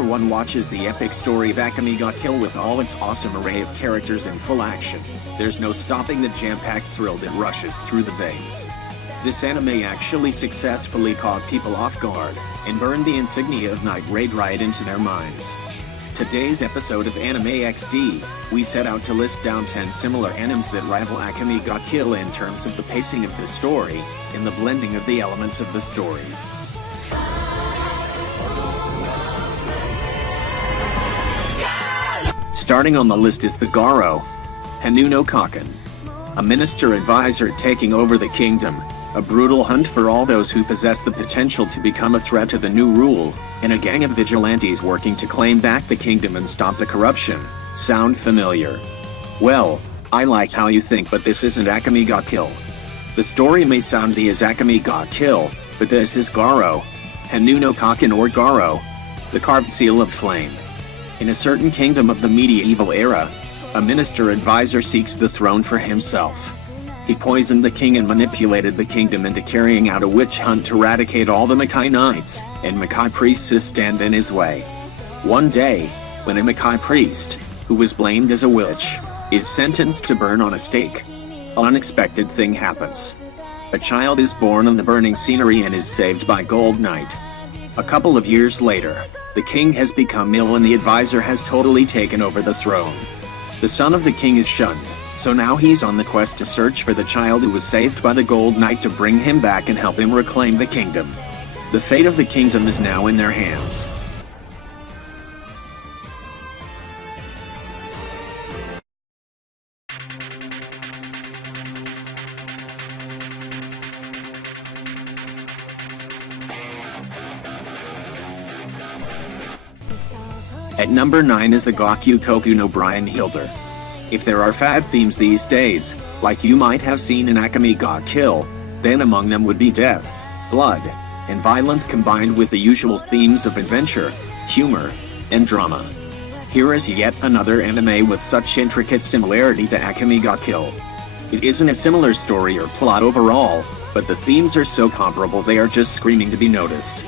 Whenever one watches the epic story of Akame ga Kill with all its awesome array of characters in full action, there's no stopping the jam-packed thrill that rushes through the veins. This anime actually successfully caught people off guard, and burned the insignia of Night Raid right into their minds. Today's episode of Anime XD, we set out to list down 10 similar animes that rival Akame ga Kill in terms of the pacing of the story, and the blending of the elements of the story. Starting on the list is the Garo, Hanu no Kaken, a minister advisor taking over the kingdom, a brutal hunt for all those who possess the potential to become a threat to the new rule, and a gang of vigilantes working to claim back the kingdom and stop the corruption. Sound familiar? Well, I like how you think, but this isn't Akame ga Kill. The story may sound as Akame ga Kill, but this is Garo, Hanu no Kaken, or Garo, the carved seal of flame. In a certain kingdom of the medieval era, a minister advisor seeks the throne for himself. He poisoned the king and manipulated the kingdom into carrying out a witch hunt to eradicate all the Makai knights, and Makai priests stand in his way. One day, when a Makai priest, who was blamed as a witch, is sentenced to burn on a stake, an unexpected thing happens. A child is born on the burning scenery and is saved by Gold Knight. A couple of years later, the king has become ill and the advisor has totally taken over the throne. The son of the king is shunned, so now he's on the quest to search for the child who was saved by the Gold Knight to bring him back and help him reclaim the kingdom. The fate of the kingdom is now in their hands. At number 9 is the Gakukoku no Brian Hilder. If there are fad themes these days, like you might have seen in Akame ga Kill, then among them would be death, blood, and violence combined with the usual themes of adventure, humor, and drama. Here is yet another anime with such intricate similarity to Akame ga Kill. It isn't a similar story or plot overall, but the themes are so comparable they are just screaming to be noticed.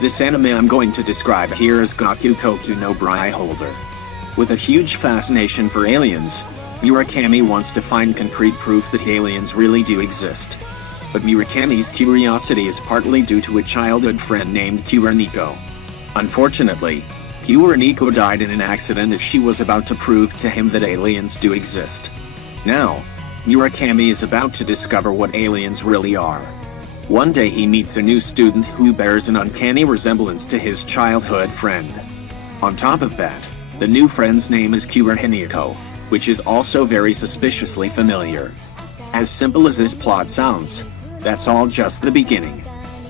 This anime I'm going to describe here is Gakukoku no Brian Hilder. With a huge fascination for aliens, Murakami wants to find concrete proof that aliens really do exist. But Murakami's curiosity is partly due to a childhood friend named Kuroniko. Unfortunately, Kuroniko died in an accident as she was about to prove to him that aliens do exist. Now, Murakami is about to discover what aliens really are. One day he meets a new student who bears an uncanny resemblance to his childhood friend. On top of that, the new friend's name is Kuroniko, which is also very suspiciously familiar. As simple as this plot sounds, that's all just the beginning.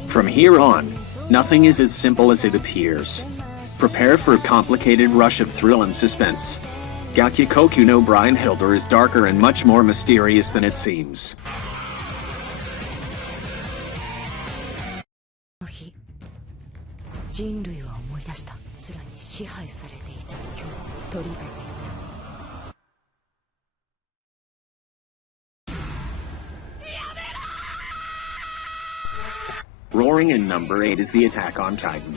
From here on, nothing is as simple as it appears. Prepare for a complicated rush of thrill and suspense. Gakukoku no Brian Hilder is darker and much more mysterious than it seems. Roaring in number 8 is the Attack on Titan.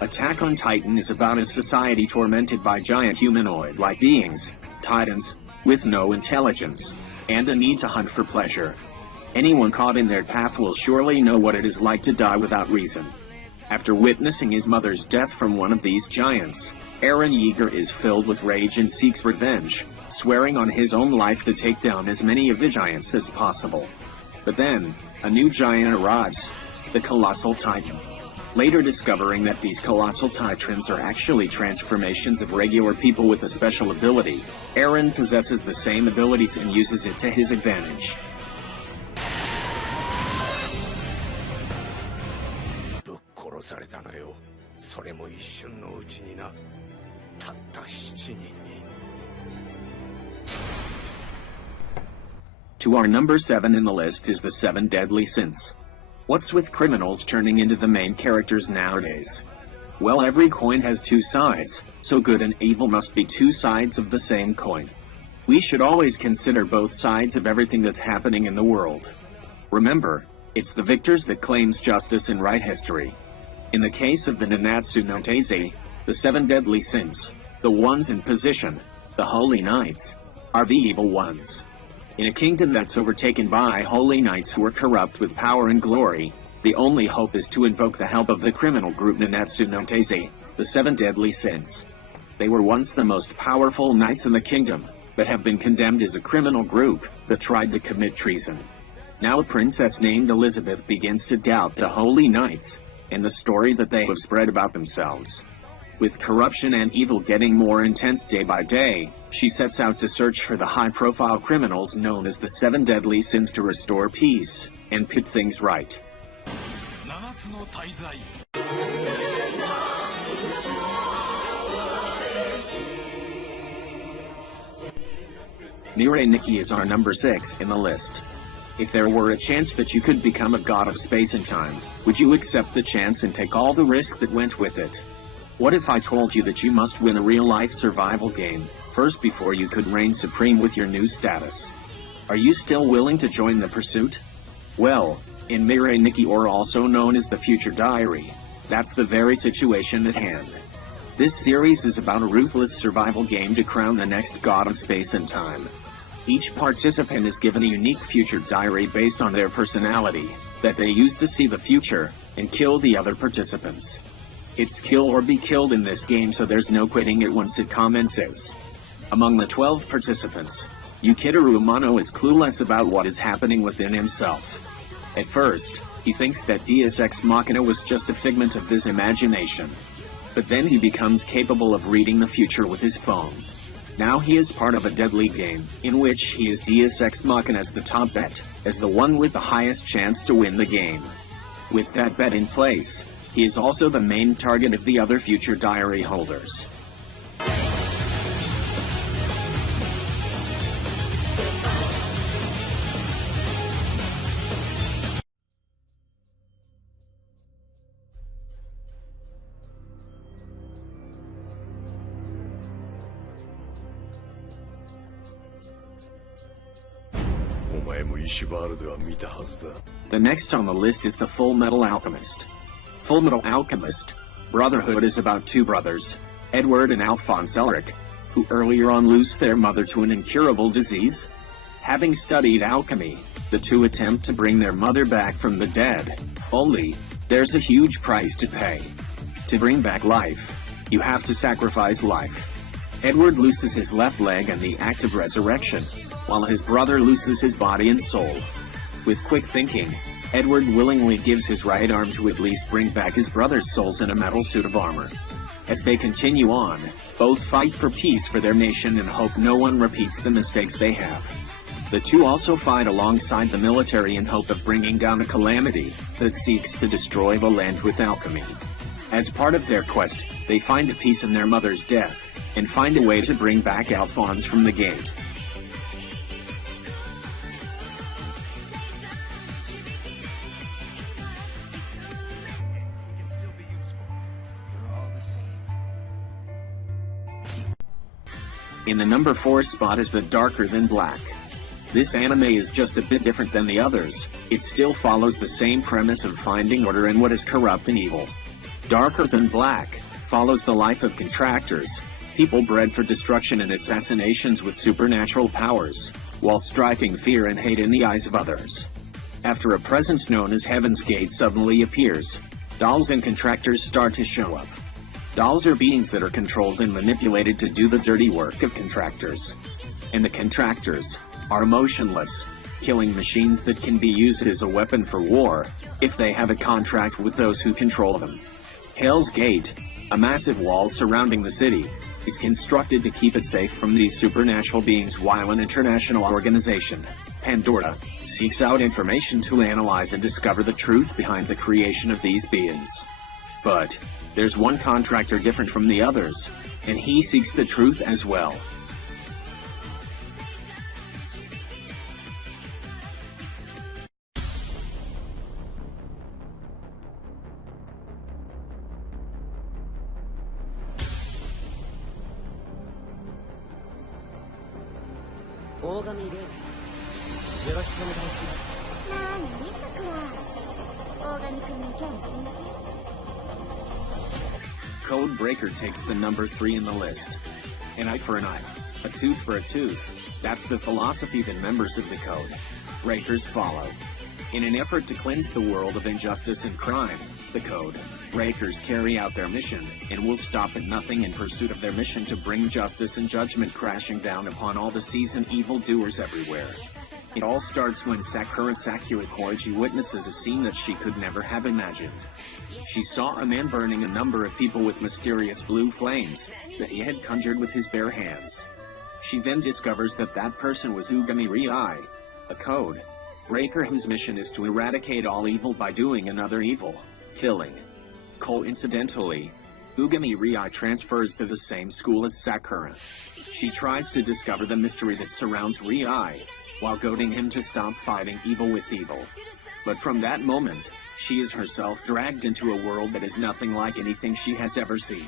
Attack on Titan is about a society tormented by giant humanoid-like beings, titans, with no intelligence, and a need to hunt for pleasure. Anyone caught in their path will surely know what it is like to die without reason. After witnessing his mother's death from one of these giants, Eren Yeager is filled with rage and seeks revenge, swearing on his own life to take down as many of the giants as possible. But then, a new giant arrives, the Colossal Titan. Later discovering that these Colossal Titans are actually transformations of regular people with a special ability, Eren possesses the same abilities and uses it to his advantage. To our number 7 in the list is the 7 Deadly Sins. What's with criminals turning into the main characters nowadays? Well, every coin has two sides, so good and evil must be two sides of the same coin. We should always consider both sides of everything that's happening in the world. Remember, it's the victors that claims justice and right history. In the case of the Nanatsu no Taizai, The 7 deadly sins, the ones in position, the holy knights, are the evil ones. In a kingdom that's overtaken by holy knights who are corrupt with power and glory, the only hope is to invoke the help of the criminal group Nanatsu no Taizai, the 7 deadly sins. They were once the most powerful knights in the kingdom, but have been condemned as a criminal group that tried to commit treason. Now a princess named Elizabeth begins to doubt the holy knights, and the story that they have spread about themselves. With corruption and evil getting more intense day by day, she sets out to search for the high-profile criminals known as the 7 deadly sins to restore peace and put things right. Mirai Nikki is our number 6 in the list. If there were a chance that you could become a god of space and time, would you accept the chance and take all the risk that went with it? What if I told you that you must win a real-life survival game first before you could reign supreme with your new status? Are you still willing to join the pursuit? Well, in Mirai Nikki, or also known as the Future Diary, that's the very situation at hand. This series is about a ruthless survival game to crown the next god of space and time. Each participant is given a unique future diary based on their personality, that they use to see the future, and kill the other participants. It's kill or be killed in this game, so there's no quitting it once it commences. Among the 12 participants, Yukiteru Amano is clueless about what is happening within himself. At first, he thinks that Deus Ex Machina was just a figment of his imagination. But then he becomes capable of reading the future with his phone. Now he is part of a deadly game, in which he is Deus Ex Machina as the top bet, as the one with the highest chance to win the game. With that bet in place, he is also the main target of the other future diary holders. The next on the list is the Full Metal Alchemist. Full Metal Alchemist Brotherhood is about 2 brothers, Edward and Alphonse Elric, who earlier on lose their mother to an incurable disease. Having studied alchemy, the 2 attempt to bring their mother back from the dead, only, there's a huge price to pay. To bring back life, you have to sacrifice life. Edward loses his left leg in the act of resurrection, while his brother loses his body and soul. With quick thinking, Edward willingly gives his right arm to at least bring back his brother's souls in a metal suit of armor. As they continue on, both fight for peace for their nation and hope no one repeats the mistakes they have. The 2 also fight alongside the military in hope of bringing down a calamity that seeks to destroy the land with alchemy. As part of their quest, they find a peace in their mother's death, and find a way to bring back Alphonse from the gate. In the number 4 spot is the Darker Than Black. This anime is just a bit different than the others. It still follows the same premise of finding order in what is corrupt and evil. Darker Than Black follows the life of contractors, people bred for destruction and assassinations with supernatural powers, while striking fear and hate in the eyes of others. After a presence known as Heaven's Gate suddenly appears, dolls and contractors start to show up. Dolls are beings that are controlled and manipulated to do the dirty work of contractors. And the contractors are emotionless, killing machines that can be used as a weapon for war, if they have a contract with those who control them. Hell's Gate, a massive wall surrounding the city, is constructed to keep it safe from these supernatural beings, while an international organization, Pandora, seeks out information to analyze and discover the truth behind the creation of these beings. But there's one contractor different from the others, and he seeks the truth as well. Code Breaker takes the number 3 in the list. An eye for an eye, a tooth for a tooth. That's the philosophy that members of the Code Breakers follow. In an effort to cleanse the world of injustice and crime, the Code Breakers carry out their mission, and will stop at nothing in pursuit of their mission to bring justice and judgment crashing down upon all the seasoned evildoers everywhere. It all starts when Sakura Sakuakoji witnesses a scene that she could never have imagined. She saw a man burning a number of people with mysterious blue flames that he had conjured with his bare hands. She then discovers that that person was Ugami Rai, a Code Breaker whose mission is to eradicate all evil by doing another evil, killing. Coincidentally, Ugami Rai transfers to the same school as Sakura. She tries to discover the mystery that surrounds Rai, while goading him to stop fighting evil with evil. But from that moment, she is herself dragged into a world that is nothing like anything she has ever seen.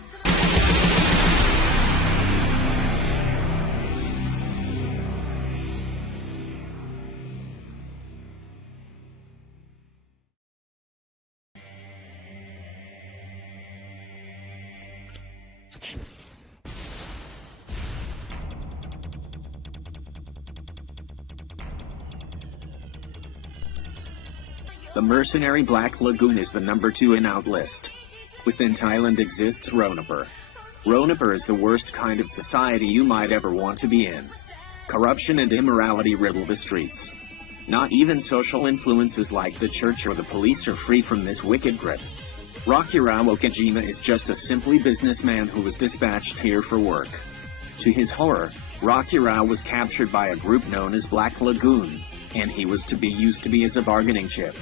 The mercenary Black Lagoon is the number 2 in our list. Within Thailand exists Ronapur. Ronapur is the worst kind of society you might ever want to be in. Corruption and immorality riddle the streets. Not even social influences like the church or the police are free from this wicked grip. Rakirao Okajima is just a simply businessman who was dispatched here for work. To his horror, Rakirao was captured by a group known as Black Lagoon, and he was to be used as a bargaining chip.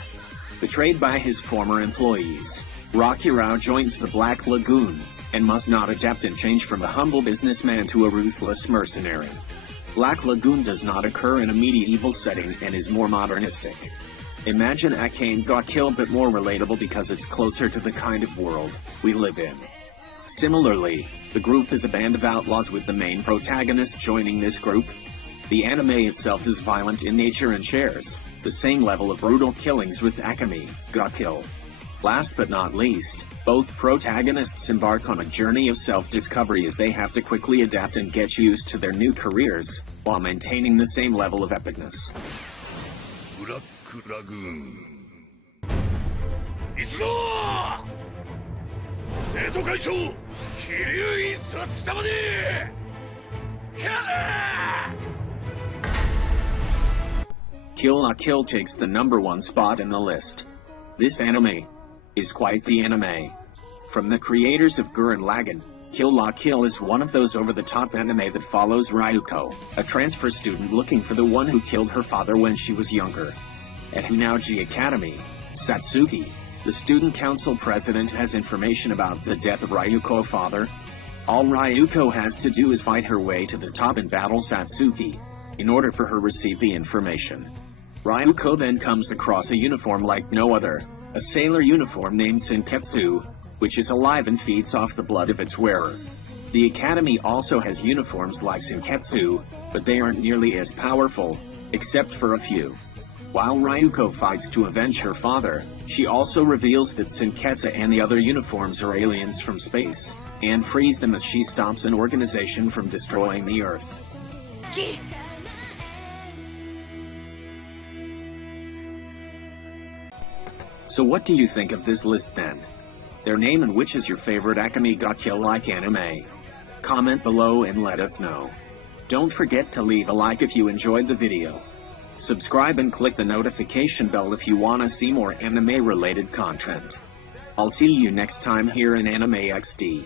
Betrayed by his former employees, Rakirao joins the Black Lagoon, and must not adapt and change from a humble businessman to a ruthless mercenary. Black Lagoon does not occur in a medieval setting and is more modernistic. Imagine Akame got killed but more relatable because it's closer to the kind of world we live in. Similarly, the group is a band of outlaws with the main protagonist joining this group. The anime itself is violent in nature and shares the same level of brutal killings with Akame ga Kill. Last but not least, both protagonists embark on a journey of self-discovery as they have to quickly adapt and get used to their new careers, while maintaining the same level of epicness. Black Lagoon. 一同生徒会長桐生院札様にキャラ Kill la Kill takes the number 1 spot in the list. This anime is quite the anime. From the creators of Gurren Lagann, Kill la Kill is one of those over-the-top anime that follows Ryuko, a transfer student looking for the one who killed her father when she was younger. At Hunauji Academy, Satsuki, the student council president, has information about the death of Ryuko's father. All Ryuko has to do is fight her way to the top and battle Satsuki, in order for her to receive the information. Ryuko then comes across a uniform like no other, a sailor uniform named Senketsu, which is alive and feeds off the blood of its wearer. The academy also has uniforms like Senketsu, but they aren't nearly as powerful, except for a few. While Ryuko fights to avenge her father, she also reveals that Senketsu and the other uniforms are aliens from space, and frees them as she stops an organization from destroying the Earth. So what do you think of this list then? Their name and which is your favorite Akame ga Kill-like anime? Comment below and let us know. Don't forget to leave a like if you enjoyed the video. Subscribe and click the notification bell if you wanna see more anime related content. I'll see you next time here in Anime XD.